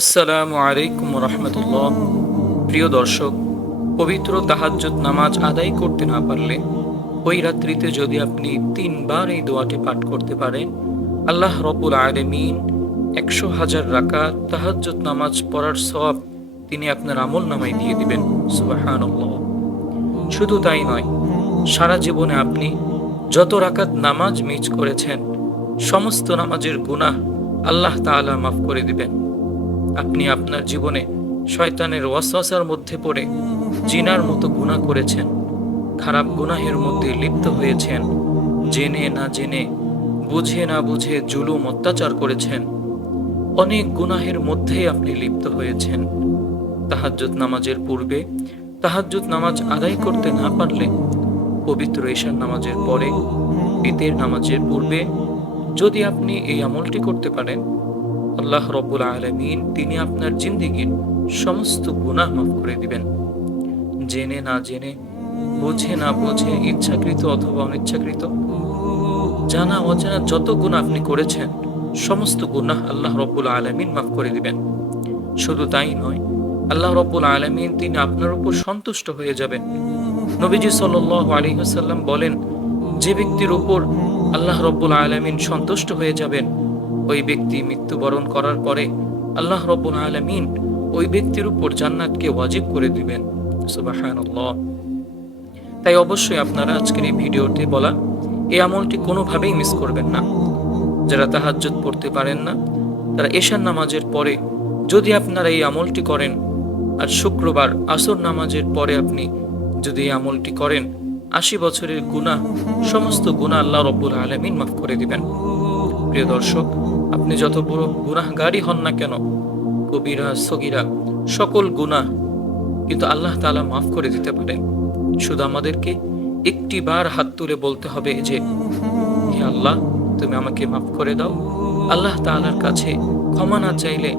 আসসালামু আলাইকুম রহমতুল্লাহ। প্রিয় দর্শক, পবিত্র তাহাজ্জুদ নামাজ আদায় করতে না পারলে ওই রাত্রিতে যদি আপনি 3 বার এই দোয়াটি পাঠ করতে পারেন, আল্লাহ রব্বুল আলামিন 100,000 রাকাত তাহাজ্জুদ নামাজ পড়ার সওয়াব তিনি আপনার আমল নামায় দিয়ে দিবেন। সুবহানাল্লাহ। শুধু তাই নয়, সারা জীবনে আপনি যত রাকাত নামাজ মিস করেছেন সমস্ত নামাজের গুনাহ আল্লাহ তাআলা মাফ করে দিবেন। আপনি আপনার জীবনে শয়তানের ওয়াসওয়াসার মধ্যে পড়ে জিনার মতো গুনাহ করেছেন, খারাপ গুনাহের মধ্যে লিপ্ত হয়েছেন, জেনে না জেনে, বুঝে না বুঝে জুলুম অত্যাচার করেছেন, অনেক গুনাহের মধ্যেই আপনি লিপ্ত হয়েছেন। তাহাজ্জুদ নামাজের পূর্বে তাহাজ্জুদ নামাজ আদায় করতে না পারলে পবিত্র ঈশার নামাজের পরে, ঈদের নামাজের পূর্বে যদি আপনি এই আমলটি করতে পারেন, আল্লাহ রব্বুল আলামিন তিনি আপনার জিন্দেগীর সমস্ত গুনাহ মাফ করে দিবেন। জেনে না জেনে, বুঝে না বুঝে, ইচ্ছাকৃত অথবা অনিচ্ছাকৃত, জানা অজানা যত গুনাহ আপনি করেছেন সমস্ত গুনাহ আল্লাহ রব্বুল আলামিন মাফ করে দিবেন। শুধু তাই নয়, আল্লাহ রব্বুল আলামিন তিনি আপনার উপর সন্তুষ্ট হয়ে যাবেন। নবীজি সাল্লাল্লাহু আলাইহি ওয়াসাল্লাম বলেন, যে ব্যক্তির উপর আল্লাহ রব্বুল আলামিন সন্তুষ্ট হয়ে যাবেন, ওই ব্যক্তি মৃত্যুবরণ করার পরে আল্লাহ রব্বুল আলামিন ওই ব্যক্তির উপর জান্নাতকে ওয়াজিব করে দিবেন। সুবহানাল্লাহ। তাই অবশ্যই আপনারা আজকের এই ভিডিওতে বলা এই আমলটি কোনোভাবেই মিস করবেন না। যারা তাহাজ্জুদ পড়তে পারেন না, তারা এশার নামাজের পরে যদি আপনারা এই আমলটি করেন, আর শুক্রবার আসর নামাজের পরে আপনি যদি এই আমলটি করেন, 80 বছরের গুনাহ, সমস্ত গুনাহ আল্লাহ রব্বুল আলামিন মাফ করে দিবেন। প্রিয় দর্শক, আপনি যত বড় গুনাহগারই হন না কেন, কবিরা সগীরা সকল গুনাহ কিন্তু আল্লাহ তাআলা মাফ করে দিতে পারেন। শুধু আমাদেরকে একটি বার হাত তুলে বলতে হবে যে, হে আল্লাহ, তুমি আমাকে মাফ করে দাও। আল্লাহ তাআলার কাছে ক্ষমা না চাইলে,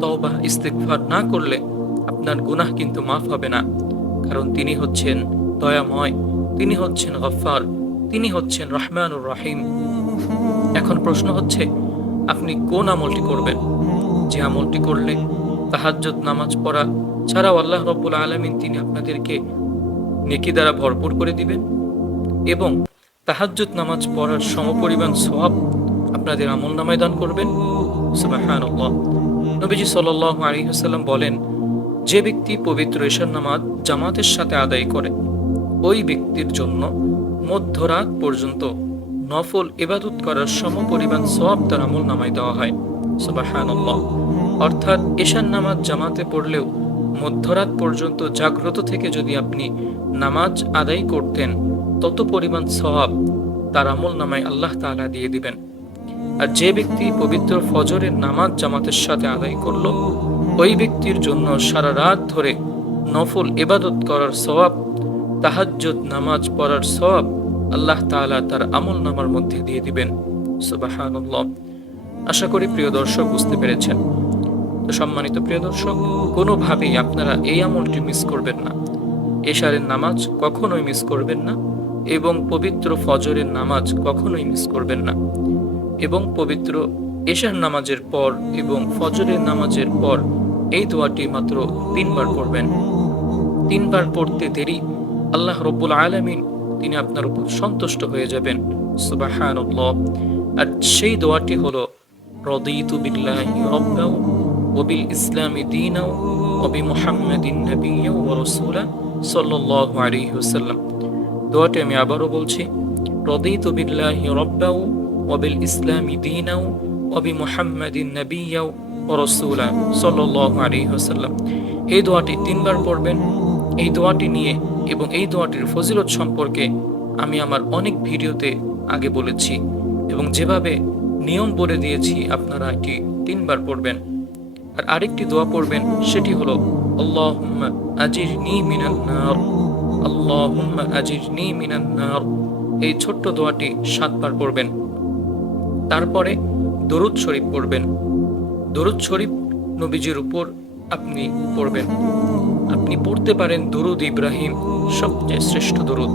তওবা ইস্তিগফার না করলে আপনার গুনাহ কিন্তু মাফ হবে না। কারণ তিনি হচ্ছেন দয়াময়, তিনি হচ্ছেন গফফার, তিনি হচ্ছেন রহমানুর রহিম। এখন প্রশ্ন হচ্ছে, আপনি কোন আমলটি করবেন? যে আমলটি করলে তাহাজ্জুদ নামাজ পড়া ছাড়াও আল্লাহ রব্বুল আলামিন তিনি আপনাদেরকে নেকি দ্বারা ভরপুর করে দিবেন এবং তাহাজ্জুদ নামাজ পড়ার সমপরিমাণ সওয়াব আপনাদের আমলনামায় দান করবেন। সুবহানাল্লাহ। নবীজি সাল্লাল্লাহু আলাইহি ওয়াসাল্লাম বলেন, যে ব্যক্তি পবিত্র ঈশার নামাজ জামাতের সাথে আদায় করে, ওই ব্যক্তির জন্য মধ্যরাত পর্যন্ত নফল ইবাদত করার সমপরিমাণ সওয়াব তার আমলনামায় দেওয়া হয়। সুবহানাল্লাহ। অর্থাৎ ঈশার নামাজ জামাতে পড়লেও মধ্যরাত পর্যন্ত জাগ্রত থেকে যদি আপনি নামাজ আদায় করতেন, তত পরিমাণ সওয়াব তার আমলনামায় আল্লাহ তাআলা দিয়ে দিবেন। আর যে ব্যক্তি পবিত্র ফজরের নামাজ জামাতের সাথে আদায় করলো, ওই ব্যক্তির জন্য সারা রাত ধরে নফল ইবাদত করার সওয়াব, তাহাজ্জুদ নামাজ পড়ার সওয়াব আল্লাহ তাআলা তার আমলনামার মধ্যে দিয়ে দিবেন। সুবহানাল্লাহ। আশা করি প্রিয় দর্শক বুঝতে পেরেছেন। তো সম্মানিত প্রিয় দর্শক, কোনোভাবেই আপনারা এই আমলটি মিস করবেন না। এশারের নামাজ কখনোই মিস করবেন না এবং পবিত্র ফজরের নামাজ কখনোই মিস করবেন না। এবং পবিত্র এশার নামাজের পর এবং ফজরের নামাজের পর এই দোয়াটি মাত্র 3 বার পড়বেন। 3 বার পড়তে দেরি আল্লাহ রব্বুল আলামিন তিনি আপনার উপর সন্তুষ্ট হয়ে যাবেন। সুবহানাল্লাহ। আর সেই দোয়াটি হলো, রাদিতু বিল্লাহি রাব্বাও ওয়া বিল ইসলামি দীনাও ওয়া বিমুহাম্মাদিন নাবিয়্যা ওয়া রাসূলা সাল্লাল্লাহু আলাইহি ওয়াসাল্লাম। দোয়াটি আমি আবারও বলছি, রাদিতু বিল্লাহি রাব্বাও ওয়া বিল ইসলামি দীনাও ওয়া বিমুহাম্মাদিন নাবিয়্যা ওয়া রাসূলা সাল্লাল্লাহু আলাইহি ওয়াসাল্লাম। এই দোয়াটি 3 বার পড়বেন। এই দোয়াটি নিয়ে এবং এই দোয়াটির ফজিলত সম্পর্কে আমি আমার অনেক ভিডিওতে আগে বলেছি এবং যেভাবে নিয়ম বলে দিয়েছি আপনারা এটি 3 বার পড়বেন। আর আরেকটি দোয়া পড়বেন, সেটি হলো, আল্লাহুম্মা আজিরনি মিনান নার, আল্লাহুম্মা আজিরনি মিনান নার। এই ছোট্ট দোয়াটি 7 বার পড়বেন। তারপরে দরুদ শরীফ পড়বেন। দরুদ শরীফ নবীজির উপর আপনি পড়বেন। আপনি পড়তে পারেন দরুদ ইব্রাহিম, সবচেয়ে শ্রেষ্ঠ দরুদ।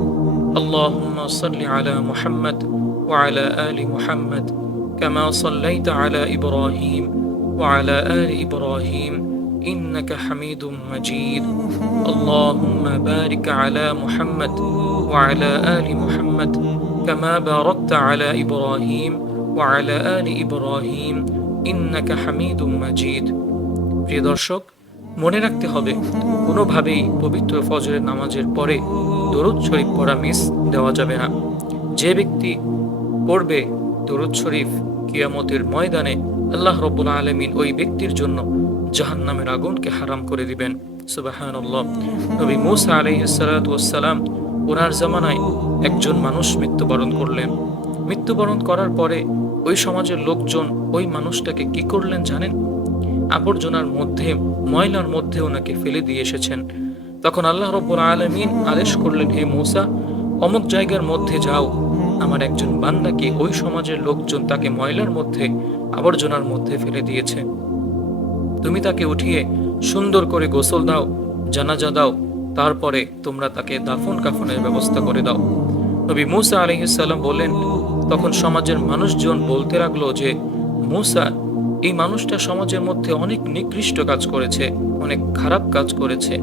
আল্লাহুম্মা সাল্লি আলা মুহাম্মদ ওয়া আলা আলি মুহাম্মদ কামা সাল্লাইতা আলা ইব্রাহিম وعلى آل إبراهيم إنك حميد مجيد اللهم بارك على محمد وعلى آل محمد كما باركت على إبراهيم وعلى آل إبراهيم إنك حميد مجيد প্রিয় দর্শক, মনে রাখতে হবে কোনোভাবেই পবিত্র ফজরের নামাজের পরে দরুদ শরীফ পড়া মিস দেওয়া যাবে না। যে ব্যক্তি পড়বে দরুদ শরীফ, কিয়ামতের ময়দানে আল্লাহ রাব্বুল আলামিন ওই ব্যক্তির জন্য জাহান্নামের আগুনকে হারাম করে দিবেন। সুবহানাল্লাহ। নবী মূসা আলাইহিস সালাতু ওয়াস সালাম, ওনার জামানায় একজন মানুষ মৃত্যুবরণ করলেন। মৃত্যুবরণ করার পরে ওই সমাজের লোকজন ওই মানুষটাকে কি করলেন জানেন? আবর্জনার মধ্যে, ময়লার মধ্যে ওনাকে ফেলে দিয়ে এসেছেন। তখন আল্লাহ রাব্বুল আলামিন আদেশ করলেন, হে মূসা, অমুক জায়গার মধ্যে যাও, আমার একজন বান্দাকে ওই সমাজের লোকজন তাকে ময়লার মধ্যে, আবর্জনার মধ্যে ফেলে দিয়েছে। তুমি তাকে উঠিয়ে সুন্দর করে গোসল দাও, জানাজা দাও, তারপরে তোমরা তাকে দাফন কাফনের ব্যবস্থা করে দাও। নবী মূসা আলাইহিস সালাম বললেন, তখন সমাজের মানুষজন বলতে লাগলো যে, মূসা, এই মানুষটা সমাজের মধ্যে অনেক নিকৃষ্ট কাজ করেছে, অনেক খারাপ কাজ করেছে,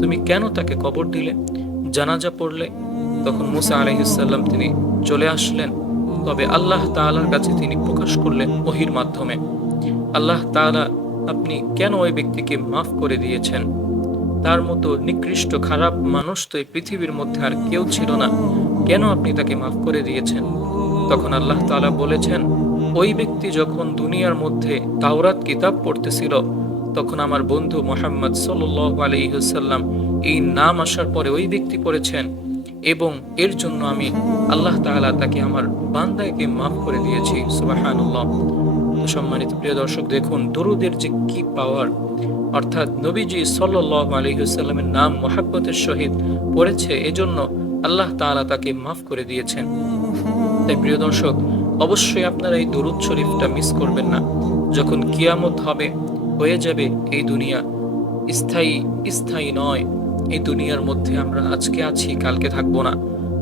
তুমি কেন তাকে কবর দিলে, জানাজা পড়লে? তখন মূসা আলাইহিস সালাম তিনি চলে আসলেন, তবে আল্লাহ তাআলার কাছে তিনি প্রকাশ করলেন ওহীর মাধ্যমে, আল্লাহ তাআলা, আপনি কেন ওই ব্যক্তিকে মাফ করে দিয়েছেন? তার মতো নিকৃষ্ট খারাপ মানুষ তো এই পৃথিবীর মধ্যে আর কেউ ছিল না, কেন আপনি তাকে মাফ করে দিয়েছেন? তখন আল্লাহ তাআলা বলেছেন, ওই ব্যক্তি যখন দুনিয়ার মধ্যে তাওরাত কিতাব পড়তেছিল, তখন আমার বন্ধু মুহাম্মদ সাল্লাল্লাহু আলাইহি ওয়াসাল্লাম এই নাম আসার পরে ওই ব্যক্তি পড়েছেন, এবং এর জন্য আমি আল্লাহ তাআলা তাকে, আমার বান্দাকে মাফ করে দিয়েছি। সুবহানাল্লাহ। সম্মানিত প্রিয় দর্শক, দেখুন দরুদের যে কি পাওয়ার, অর্থাৎ নবীজি সাল্লাল্লাহু আলাইহি ওয়াসাল্লামের নাম মুহাব্বতের সহিত পড়েছে, এজন্য আল্লাহ তাআলা তাকে মাফ করে দিয়েছেন। তাই প্রিয় দর্শক, অবশ্যই আপনারা এই দরুদ শরীফটা মিস করবেন না। যখন কিয়ামত হবে, হয়ে যাবে এই দুনিয়া স্থায়ী নয়। এই দুনিয়ার মধ্যে আমরা আজকে আছি, কালকে থাকবো না।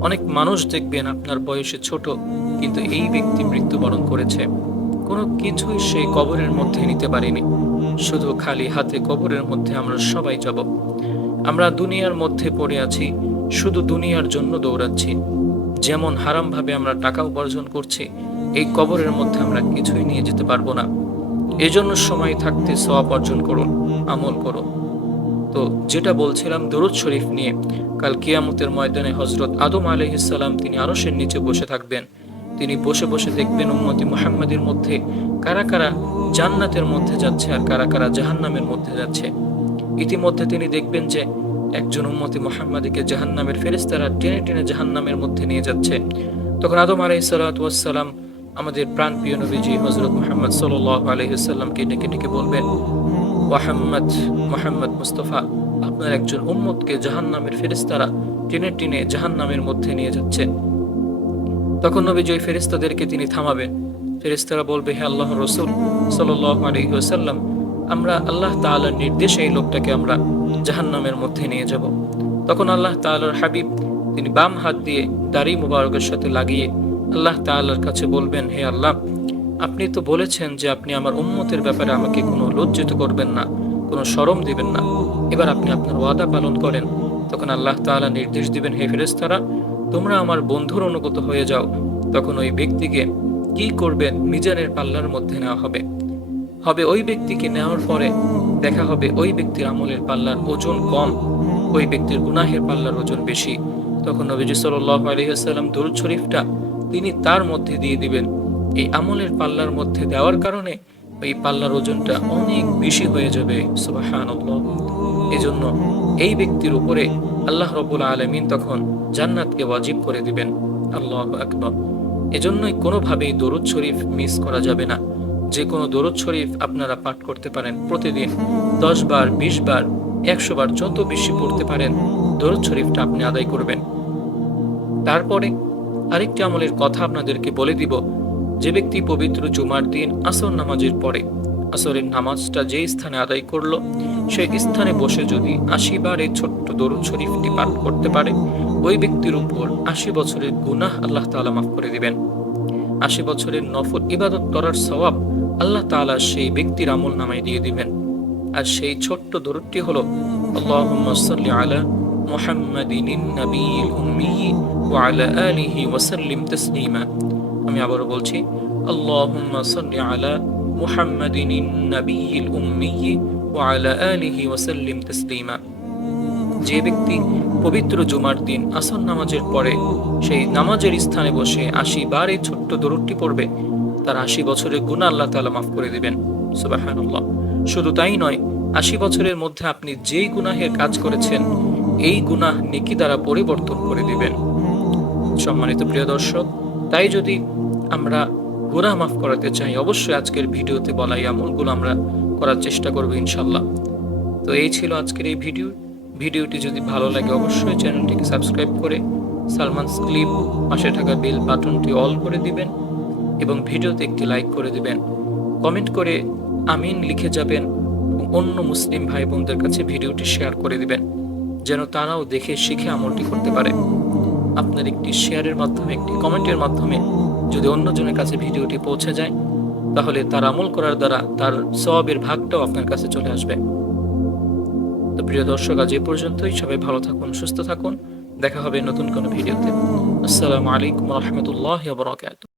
অনেক মানুষ দেখবেন আপনার বয়সে ছোট, কিন্তু এই ব্যক্তি মৃত্যুবরণ করেছে, কোনো কিছুই সে কবরের মধ্যে নিতে পারেনি, শুধু খালি হাতে কবরের মধ্যে আমরা সবাই যাব। আমরা দুনিয়ার মধ্যে পড়ে আছি, শুধু দুনিয়ার জন্য দৌড়াচ্ছি। যেমন হারাম ভাবে আমরা টাকা উপার্জন করছি, এই কবরের মধ্যে আমরা কিছুই নিয়ে যেতে পারবো না। এজন্য সময় থাকতে সওয়াব অর্জন করুন, আমল করুন। তো যেটা বলছিলাম দরুদ শরীফ নিয়ে, কাল কিয়ামতের ময়দানে হযরত আদম আলাইহিস সালাম তিনি আরশের নিচে বসে থাকবেন। তিনি বসে বসে দেখবেন উম্মতি মুহাম্মাদের মধ্যে কারা কারা জান্নাতের মধ্যে যাচ্ছে আর কারা কারা জাহান্নামের মধ্যে যাচ্ছে। ইতিমধ্যে তিনি দেখবেন যে একজন উম্মতি মুহাম্মাদকে জাহান্নামের ফেরেশতারা টেনে টেনে জাহান্নামের মধ্যে নিয়ে যাচ্ছে। তখন আদম আলাইহিস সালাতু ওয়াস সালাম আমাদের প্রাণপ্রিয় নবীজি হযরত মুহাম্মদ সাল্লাল্লাহু আলাইহি ওয়াসাল্লামকে ডেকে ডেকে বলবেন, মুহাম্মদ মুস্তাফা, আপনার একজন উম্মতকে জাহান্নামের ফেরেশতারা টেনে টেনে জাহান্নামের মধ্যে নিয়ে যাচ্ছে। তখন নবীজি ওই ফেরেশতাদেরকে তিনি থামাবেন। ফেরেশতারা বলবে, হে আল্লাহর রাসূল সাল্লাল্লাহু আলাইহি ওয়াসাল্লাম, আমরা আল্লাহ তাআলার নির্দেশে এই লোকটাকে আমরা জাহান্নামের মধ্যে নিয়ে যাব। তখন আল্লাহ তাআলার হাবিব তিনি বাম হাত দিয়ে দাড়ি মুবারকের সাথে লাগিয়ে আল্লাহ তাআলার কাছে বলবেন, হে আল্লাহ, আপনি তো বলেছেন যে আপনি আমার উম্মতের ব্যাপারে আমাকে কোনো লজ্জিত করবেন না, কোনো শরম দিবেন না। এবার আপনি আপনার ওয়াদা পালন করেন। তখন আল্লাহ তাআলা নির্দেশ দিবেন, হে ফেরেশতারা, তোমরা আমার বন্ধুর অনুগত হয়ে যাও। তখন ওই ব্যক্তিকে কি করবেন? মিজানের পাল্লার মধ্যে নেওয়া হবে ওই ব্যক্তিকে নেওয়ার পরে দেখা হবে ওই ব্যক্তির আমলের পাল্লার ওজন কম, ওই ব্যক্তির গুনাহের পাল্লার ওজন বেশি। তখন নবীজি সাল্লাল্লাহু আলাইহি ওয়াসাল্লাম দরুদ শরীফটা তিনি তার মধ্যে দিয়ে দিবেন। এই আমলের পাল্লার মধ্যে দেওয়ার কারণে এই পাল্লার ওজনটা অনেক বেশি হয়ে যাবে। সুবহানাল্লাহ। এজন্য এই ব্যক্তির উপরে আল্লাহ রাব্বুল আলামিন তখন জান্নাতকে ওয়াজিব করে দিবেন। আল্লাহু আকবার। এজন্যই কোনোভাবেই দরুদ শরীফ মিস করা যাবে না। যে কোনো দরুদ শরীফ আপনারা পাঠ করতে পারেন প্রতিদিন 10 বার, 20 বার, 100 বার, যত বেশি পড়তে পারেন দরুদ শরীফটা আপনি আদায় করবেন। তারপরে আরেকটি আমলের কথা আপনাদেরকে বলে দিব। যে ব্যক্তি পবিত্র জুমার দিন আসর নামাজের পরে আসরের নামাজটা যে স্থানে আদায় করলো, সেই স্থানে বসে যদি 80 বার এই ছোট্ট দরুদ শরীফটি পাঠ করতে পারে, ওই ব্যক্তির উপর 80 বছরের গুনাহ আল্লাহ তাআলা মাফ করে দিবেন। 80 বছরের নফল ইবাদত করার সওয়াব আল্লাহ তাআলা সেই ব্যক্তির আমল নামায় দিয়ে দিবেন। আর সেই ছোট্ট দরুদটি হলো আল্লাহুম্মা সাল্লি আলা মুহাম্মাদিনিন নাবিয়িল উম্মি ওয়া আলা আলিহি ওয়া সাল্লিম তাসলিমা। আমি আবারও বলছি, আল্লাহুম্মা সাল্লি আলা মুহাম্মাদিনিন নাবিয়িল উম্মি ওয়া আলা আলিহি ওয়া সাল্লিম তাসলিমা। যে ব্যক্তি পবিত্র জুমার দিন আসর নামাজের পরে সেই নামাজের স্থানে বসে ৮০ বার এই ছোট্ট দরুদটি পড়বে, তার ৮০ বছরের গুনাহ আল্লাহ তাআলা মাফ করে দিবেন। সুবহানাল্লাহ। শুধু তাই নয়, ৮০ বছরের মধ্যে আপনি যেই গুনাহের কাজ করেছেন এই গুনাহ নেকি দ্বারা পরিবর্তন করে দিবেন। সম্মানিত প্রিয় দর্শক, তাই যদি আমরা গুনাহ মাফ করাতে চাই, অবশ্যই আজকের ভিডিওতে বলা এই আমলগুলো আমরা করার চেষ্টা করব ইনশাআল্লাহ। তো এই ছিল আজকের এই ভিডিওটি যদি ভালো লাগে অবশ্যই চ্যানেলটিকে সাবস্ক্রাইব করে সালমানস ক্লিপ পাশে থাকা বেল বাটনটি অল করে দিবেন এবং ভিডিওতে একটি লাইক করে দিবেন। কমেন্ট করে আমিন লিখে যাবেন এবং অন্য মুসলিম ভাই বোনদের কাছে ভিডিওটি শেয়ার করে দিবেন যেন তারাও দেখে শিখে আমলটি করতে পারে। আপনার একটি শেয়ারের মাধ্যমে, একটি কমেন্টের মাধ্যমে যদি অন্যজনের কাছে ভিডিওটি পৌঁছে যায় তাহলে তার আমল করার দ্বারা তার সওয়াবের ভাগটাও আপনার কাছে চলে আসবে। তো প্রিয় দর্শক, আজ এই পর্যন্তই। সবাই ভালো থাকুন, সুস্থ থাকুন। দেখা হবে নতুন কোনো ভিডিওতে। আসসালামু আলাইকুম ওয়া রাহমাতুল্লাহি ওয়া বারাকাতুহু।